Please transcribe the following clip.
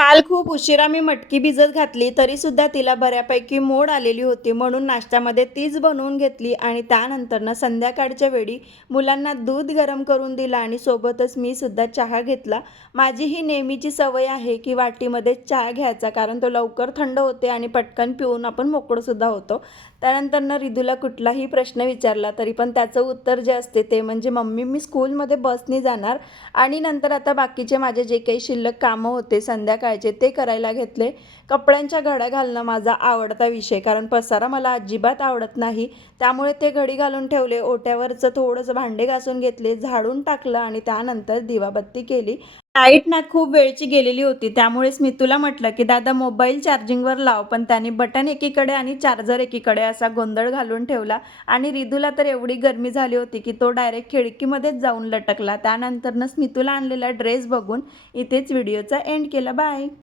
काल खूप उशिरा मी मटकी भिजत घातली, तरीसुद्धा तिला बऱ्यापैकी मोड आलेली होती. म्हणून नाश्त्यामध्ये तीच बनवून घेतली आणि त्यानंतरनं संध्याकाळच्या वेळी मुलांना दूध गरम करून दिलं आणि सोबतच मी सुद्धा चहा घेतला. माझी ही नेहमीची सवय आहे, की वाटीमध्ये चहा घ्यायचा, कारण तो लवकर थंड होते आणि पटकन पिऊन आपण मोकळंसुद्धा होतो. त्यानंतरनं रिदूला कुठलाही प्रश्न विचारला, तरी पण त्याचं उत्तर जे असते ते म्हणजे, "मम्मी, मी स्कूलमध्ये बसने जाणार." आणि नंतर आता बाकीचे माझे जे काही शिल्लक कामं होते संध्याकाळचे ते करायला घेतले. कपड्यांच्या घड्या घालणं माझा आवडता विषय, कारण पसारा मला अजिबात आवडत नाही. त्यामुळे ते घडी घालून ठेवले. ओट्यावरचं थोडंसं भांडे घासून घेतले, झाडून टाकलं आणि त्यानंतर दिवाबत्ती केली. लाईट ना खूप वेळची गेलेली होती. त्यामुळेच मी तुला म्हटलं, की "दादा, मोबाईल चार्जिंगवर लाव." पण त्याने बटन एकीकडे आणि चार्जर एकीकडे असा गोंधळ घालून ठेवला आणि रिधूला तर एवढी गरमी झाली होती, की तो डायरेक्ट खिडकीमध्येच जाऊन लटकला. त्यानंतरच मी तुला आणलेला ड्रेस बघून इथेच व्हिडिओचा एंड केला. बाय.